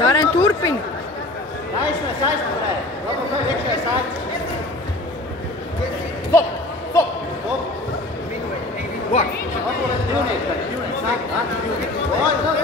Dāren, turpini! Aiznes, aizturē! Labi, kā iekšējais acis! Stop! Stop! Stop! What? Divnieks, saka, divnieks.